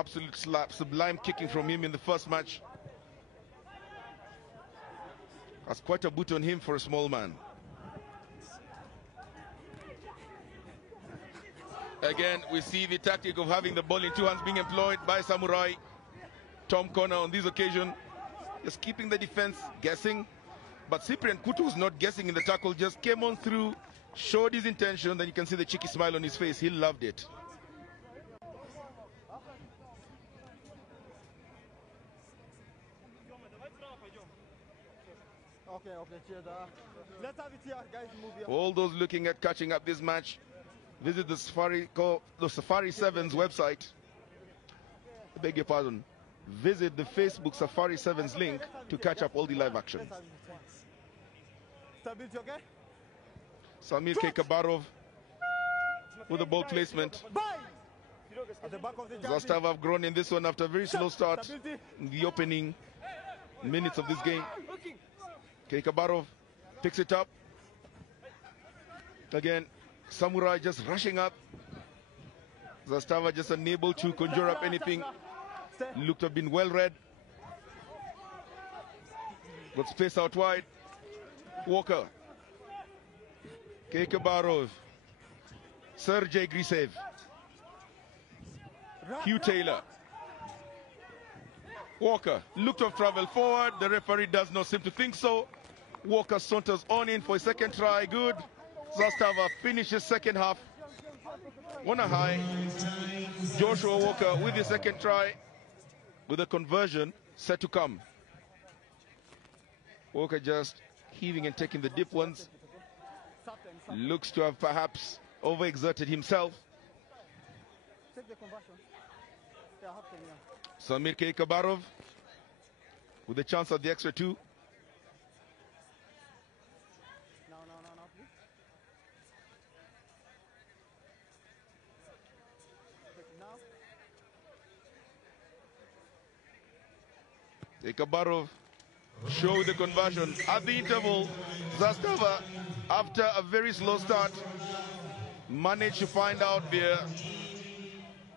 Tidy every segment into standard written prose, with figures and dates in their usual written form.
Absolute sublime kicking from him in the first match. Has quite a boot on him for a small man. Again, we see the tactic of having the ball in two hands being employed by Samurai. Tom Connor on this occasion, just keeping the defense guessing. But Cyprian Kutu was not guessing in the tackle, just came on through, showed his intention. Then you can see the cheeky smile on his face. He loved it. All those looking at catching up this match, visit the Safari 7's website. I beg your pardon. Visit the Facebook Safari 7's link to catch up all the live action. Samir Kekabarov with the ball placement. Zastava have grown in this one after a very slow start in the opening minutes of this game. Kekabarov picks it up. Again, Samurai just rushing up. Zastava just unable to conjure up anything. Looked to have been well read. Got space out wide. Walker. Kekabarov. Sergei Grisev. Hugh Taylor. Walker looked to have traveled forward. The referee does not seem to think so. Walker saunters on in for a second try. Good. Zastava finishes second half on a high. Joshua Walker with the second try, with a conversion set to come. Walker just heaving and taking the deep ones. Looks to have perhaps overexerted himself. Samir Kekabarov with a chance at the extra two. Kekabarov show the conversion at the interval. Zastava, after a very slow start, managed to find out their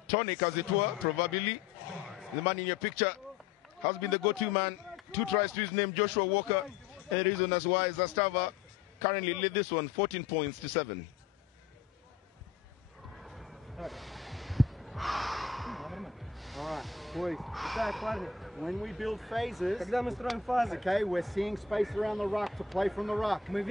tonic, as it were, probably. The man in your picture has been the go-to man. 2 tries to his name, Joshua Walker. And the reason as why Zastava currently lead this one 14 points to 7. All right, boys. When we build phases, okay, we're seeing space around the ruck to play from the ruck. But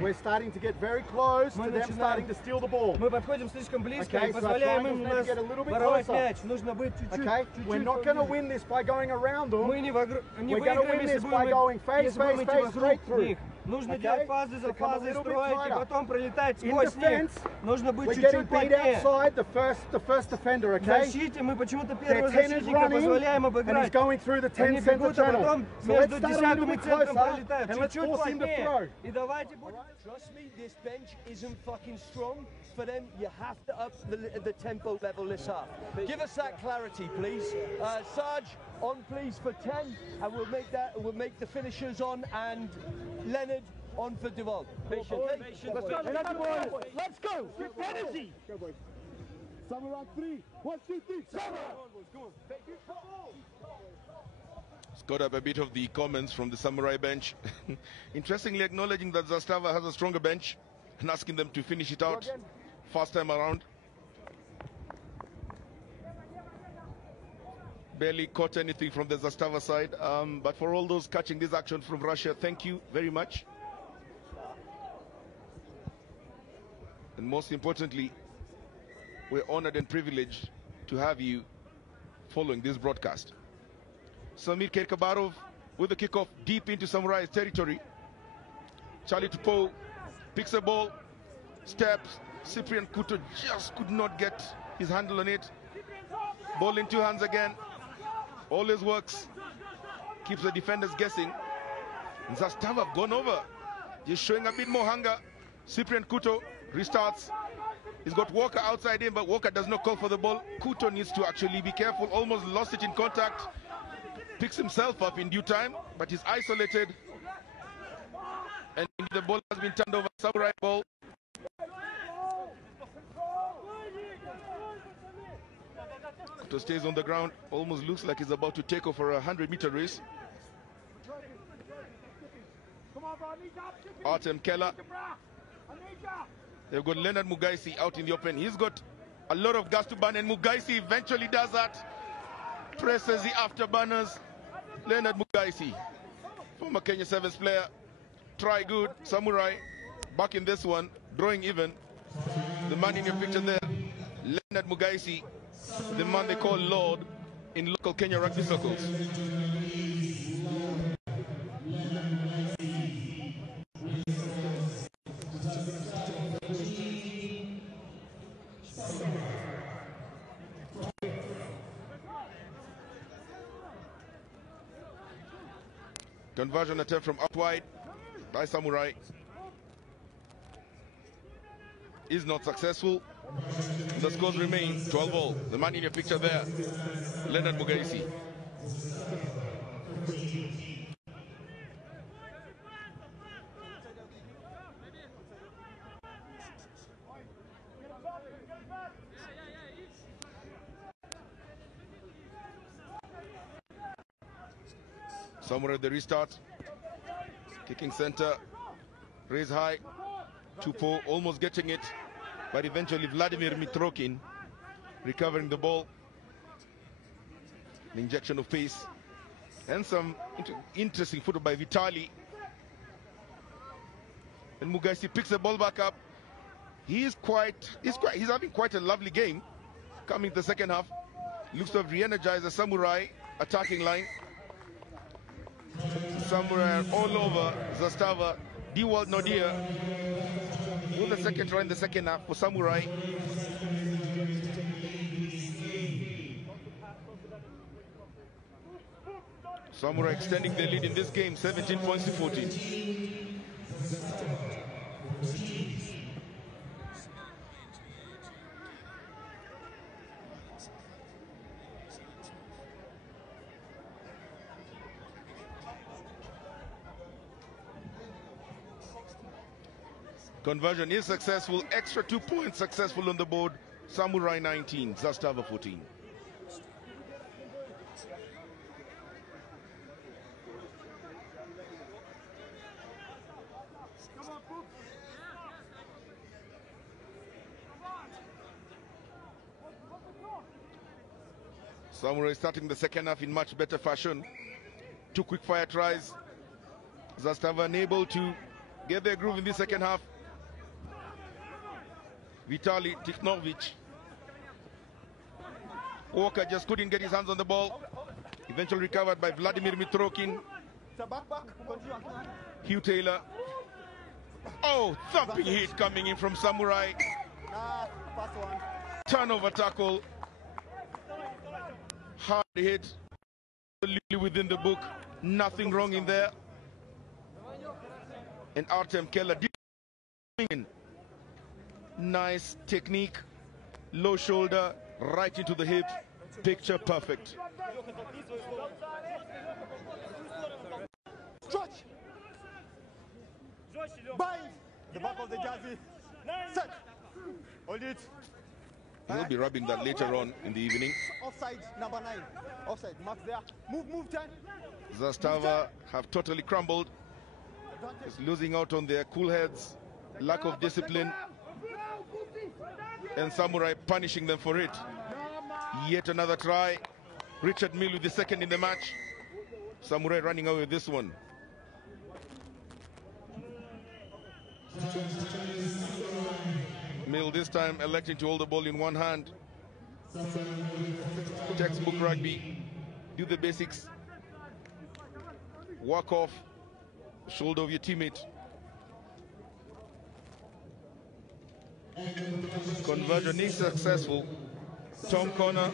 we're starting to get very close to them starting to steal the ball. Okay, so trying to get a little bit closer. Okay, we're not going to win this by going around them. We're going to win this by going phase, straight through. Нужно делать фазы за фазой, строить и потом пролетать сквозь них. Нужно быть чуть-чуть плотнее. The first defender, okay? В защите мы почему-то первого защитника позволяем обыграть. Они бегут, а потом между 10-м и центром пролетают. Чуть-чуть плотнее. И давайте будем... Trust me, this bench isn't fucking strong. For them, you have to up the tempo level this half. Give us that clarity, please. Sarge, on please for 10, and we'll make the finishers on, and Leonard on for Duval. Let's go. Let's go. Energy. Go, boys. Samurai 3. 1, 2, 3. Samurai. Got up a bit of the comments from the Samurai bench. Interestingly acknowledging that Zastava has a stronger bench and asking them to finish it out first time around. Barely caught anything from the Zastava side, but for all those catching this action from Russia, thank you very much. And most importantly, we're honored and privileged to have you following this broadcast. Samir Kekabarov with the kickoff deep into Samurai's territory. Charlie Tupo picks a ball, steps. Cyprian Kuto just could not get his handle on it. Ball in 2 hands again. Always works. Keeps the defenders guessing. Zastava have gone over. Just showing a bit more hunger. Cyprian Kuto restarts. He's got Walker outside him, but Walker does not call for the ball. Kuto needs to actually be careful. Almost lost it in contact. Picks himself up in due time, but he's isolated. And the ball has been turned over. Samurai ball. Otto stays on the ground, almost looks like he's about to take off for a 100-meter race. Artem Keller. They've got Leonard Mugaisi out in the open. He's got a lot of gas to burn, and Mugaisi eventually does that. Presses the afterburners. Leonard Mugaisi, former Kenya Sevens player. Try good. Samurai back in this one, drawing even. The man in your picture there, Leonard Mugaisi, the man they call Lord in local Kenya rugby circles. Conversion attempt from out wide by Samurai is not successful. The scores remain 12-all. The man in your picture there, Leonard Mugaisi. Samurai at the restart. Kicking center. Raise high. Chupo almost getting it. But eventually Vladimir Mitrokin recovering the ball. An injection of pace. And some interesting football by Vitali. And Mugaisi picks the ball back up. He's having quite a lovely game coming to the second half. Looks to have re-energized the Samurai attacking line. Samurai all over Zastava. Dewald Nodia with the second try in the second half for Samurai. Samurai extending their lead in this game, 17 points to 14. Conversion is successful. Extra 2 points successful on the board. Samurai 19, Zastava 14. Samurai starting the second half in much better fashion. 2 quick fire tries. Zastava unable to get their groove in the second half. Vitali Tikhnovic. Walker just couldn't get his hands on the ball. Eventually recovered by Vladimir Mitrokin. Hugh Taylor. Oh, thumping hit coming in from Samurai. Turnover tackle. Hard hit. Within the book. Nothing wrong in there. And Artem Keller in. Nice technique, low shoulder, right into the hip, picture perfect. Stretch! Bind! The back of the jersey. Set! Hold it. He'll be rubbing that later on in the evening. Offside, number 9. Offside, mark there. Move 10. Zastava have totally crumbled. Just losing out on their cool heads, lack of discipline. And Samurai punishing them for it. Yet another try. Richard Mill with the second in the match. Samurai running away with this one. Mill this time electing to hold the ball in one hand. Textbook rugby. Do the basics. Walk off the shoulder of your teammate. Conversion is successful. Tom Connor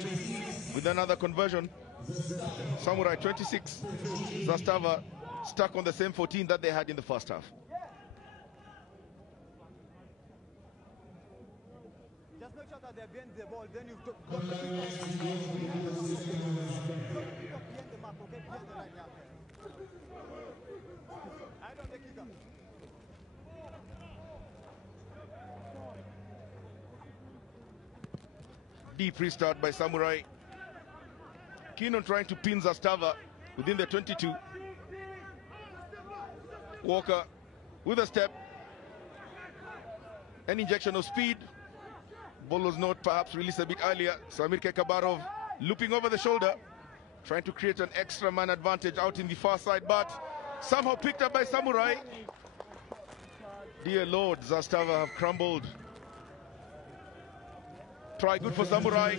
with another conversion. Samurai 26. Zastava stuck on the same 14 that they had in the first half. Just make sure that they bend the ball, then you've got the mark, okay? Behind the line, yeah. I don't take it up. Deep restart by Samurai. keen on trying to pin Zastava within the 22. Walker with a step. An injection of speed. Ball was not perhaps released a bit earlier. Samir Kekabarov looping over the shoulder, trying to create an extra man advantage out in the far side, but somehow picked up by Samurai. Dear Lord, Zastava have crumbled. Try good for Samurai.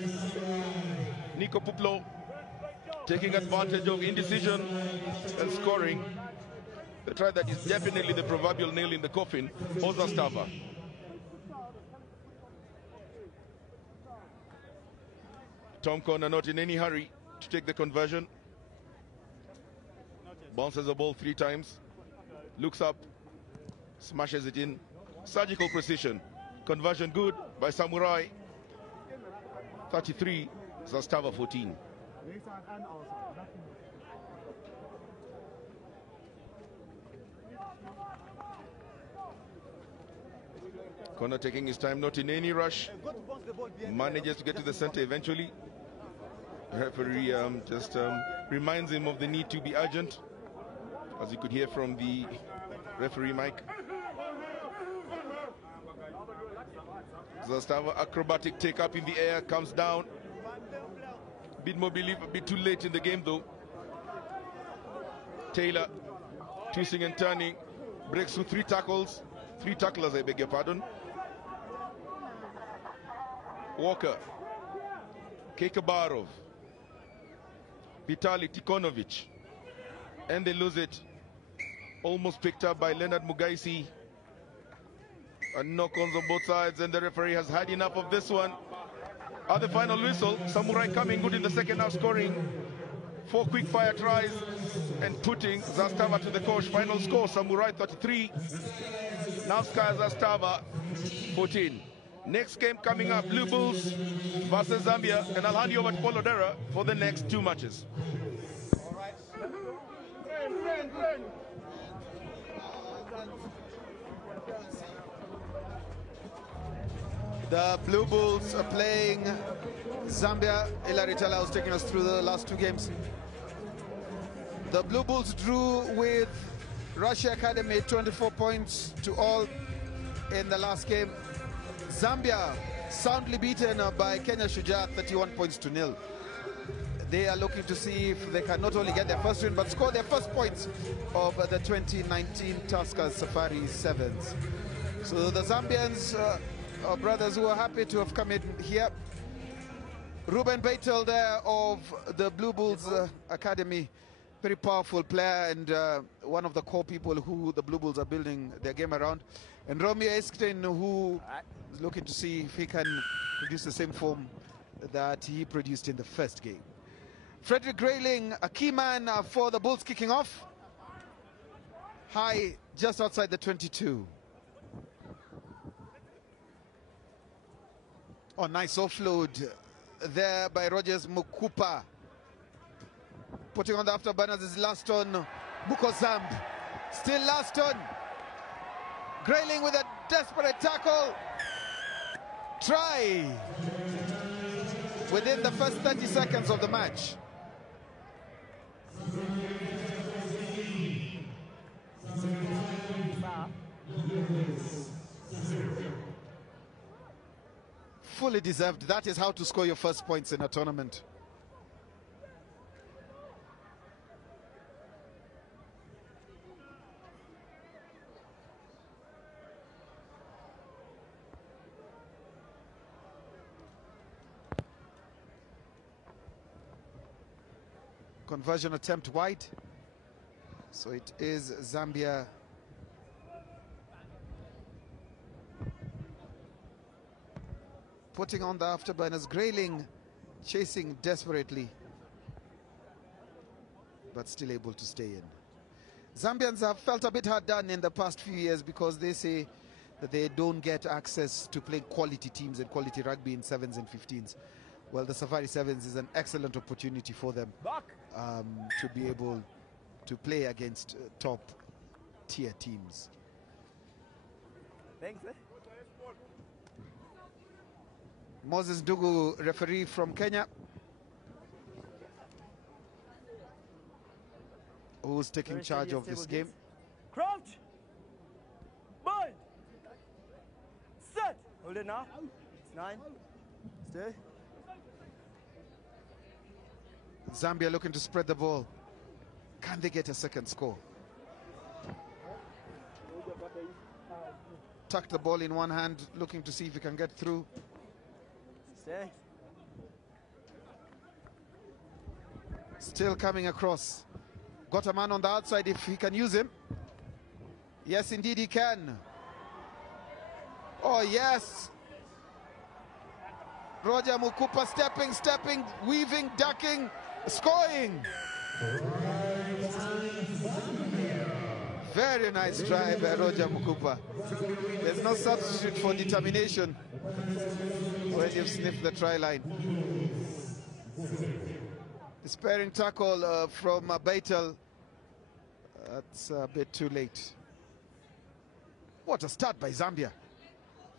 Nico Puplo taking advantage of indecision and scoring. The try that is definitely the proverbial nail in the coffin for Zastava. Tom Corner not in any hurry to take the conversion. Bounces the ball 3 times. Looks up. Smashes it in. Surgical precision. Conversion good by Samurai. 33, Zastava 14. Connor taking his time, not in any rush. Manages to get to the center eventually. The referee just reminds him of the need to be urgent, as you could hear from the referee mic. Zastava acrobatic take up in the air, comes down. Bit more belief, a bit too late in the game though. Taylor twisting and turning, breaks through 3 tackles. 3 tacklers, I beg your pardon. Walker, Kekabarov, Vitali Tikonovic, and they lose it. Almost picked up by Leonard Mugaisi. And knock-ons on both sides, and the referee has had enough of this one. At the final whistle, Samurai coming good in the second half, scoring 4 quick-fire tries and putting Zastava to the coach. Final score, Samurai 33, Navskaya Zastava 14. Next game coming up, Blue Bulls versus Zambia, and I'll hand you over to Paul Odera for the next 2 matches. The Blue Bulls are playing Zambia. Hilary Tala was taking us through the last 2 games. The Blue Bulls drew with Russia Academy 24 points to all in the last game. Zambia soundly beaten by Kenya Shujaa 31 points to 0. They are looking to see if they can not only get their first win but score their first points of the 2019 Tusker Safari Sevens. So the Zambians our brothers who are happy to have come in here. Ruben Beitel there of the Blue Bulls Academy, very powerful player and one of the core people who the Blue Bulls are building their game around. And Romeo Eskin, who is looking to see if he can produce the same form that he produced in the first game. Frederick Grayling, a key man for the Bulls kicking off. High just outside the 22. Oh, nice offload there by Rogers Mukupa. Putting on the afterburners is Laston Bukozamb. Still Laston. Grayling with a desperate tackle. Try. Within the first 30 seconds of the match. Fully deserved. That is how to score your first points in a tournament. Conversion attempt wide. So it is Zambia putting on the afterburners. Grayling chasing desperately, but still able to stay in. Zambians have felt a bit hard done in the past few years because they say that they don't get access to play quality teams and quality rugby in 7s and 15s. Well, the Safari Sevens is an excellent opportunity for them to be able to play against top tier teams. Thanks, Moses Ndugu, referee from Kenya. who's taking charge of this game. Crouch. Bind. Set. Hold it now. 9. Stay. Zambia looking to spread the ball. Can they get a second score? Tuck the ball in one hand, looking to see if he can get through. Stay. Still coming across. Got a man on the outside if he can use him. Yes, indeed he can. Oh, yes. Roger Mukupa stepping, weaving, ducking, scoring. Very nice try by Roger Mukupa. There's no substitute for determination when you've sniffed the try line. The sparing tackle from Baitel. That's a bit too late. What a start by Zambia.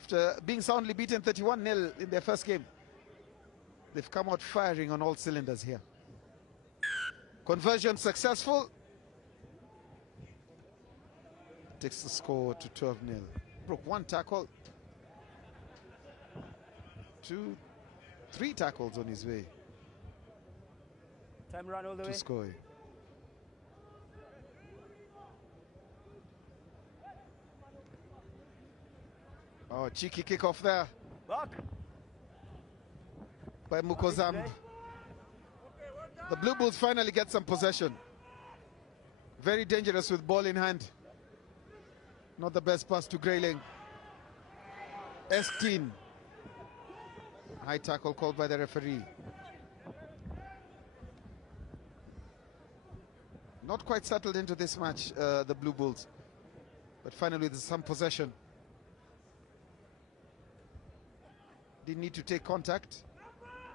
After being soundly beaten 31-0 in their first game, they've come out firing on all cylinders here. Conversion successful. Takes the score to 12-0. Broke one tackle. 3 tackles on his way. Time run all the way. To score. Oh, cheeky kick off there. Back. By Mukozamb. The Blue Bulls finally get some possession. Very dangerous with ball in hand. Not the best pass to Grayling. Estin. High tackle called by the referee. Not quite settled into this match, the Blue Bulls. But finally there's some possession. Didn't need to take contact.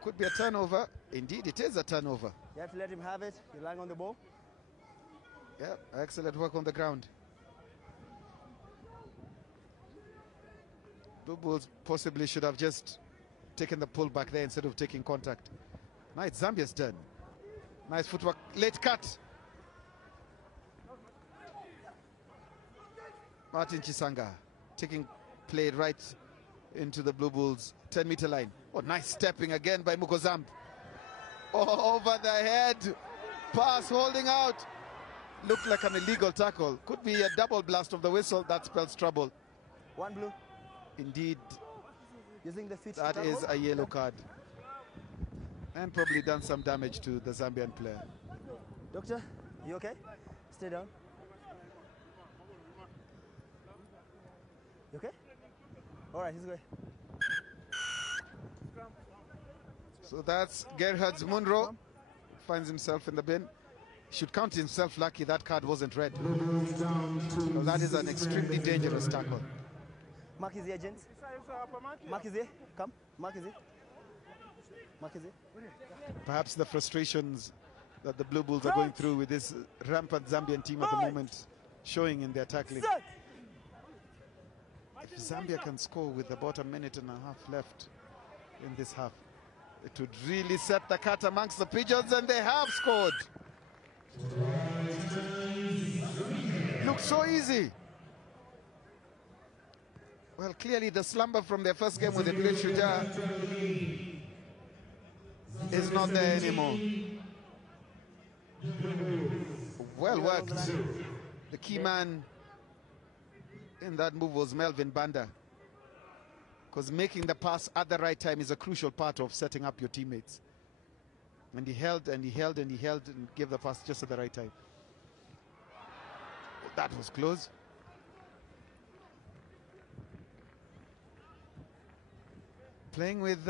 Could be a turnover. Indeed, it is a turnover. You have to let him have it. You're lying on the ball. Yeah, excellent work on the ground. Blue Bulls possibly should have just taken the pull back there instead of taking contact. Now it's Zambia's turn. Nice footwork. Late cut. Martin Chisanga taking play right into the Blue Bulls 10-meter line. Oh, nice stepping again by Mukozamb. Oh, over the head. Pass holding out. Looked like an illegal tackle. Could be a double blast of the whistle. That spells trouble. One blue. Indeed, Using the feet that is a yellow card. And probably done some damage to the Zambian player. Doctor, you okay? Stay down. You okay? All right, he's good. So that's Gerhard Munro. Finds himself in the bin. Should count himself lucky that card wasn't red. Well, that is an extremely dangerous tackle. Mark is here, gents. Mark is here. Come. Mark is here. Mark is here. Perhaps the frustrations that the Blue Bulls are going through with this rampant Zambian team at the moment showing in their tackling. If Zambia can score with about a minute and a half left in this half, it would really set the cat amongst the pigeons, and they have scored. Looks so easy. Well, clearly the slumber from their first game with the Great Shujaa is not there anymore. Well worked. The key man in that move was Melvin Banda, because making the pass at the right time is a crucial part of setting up your teammates. And he held and he held and he held and gave the pass just at the right time. That was close. Playing with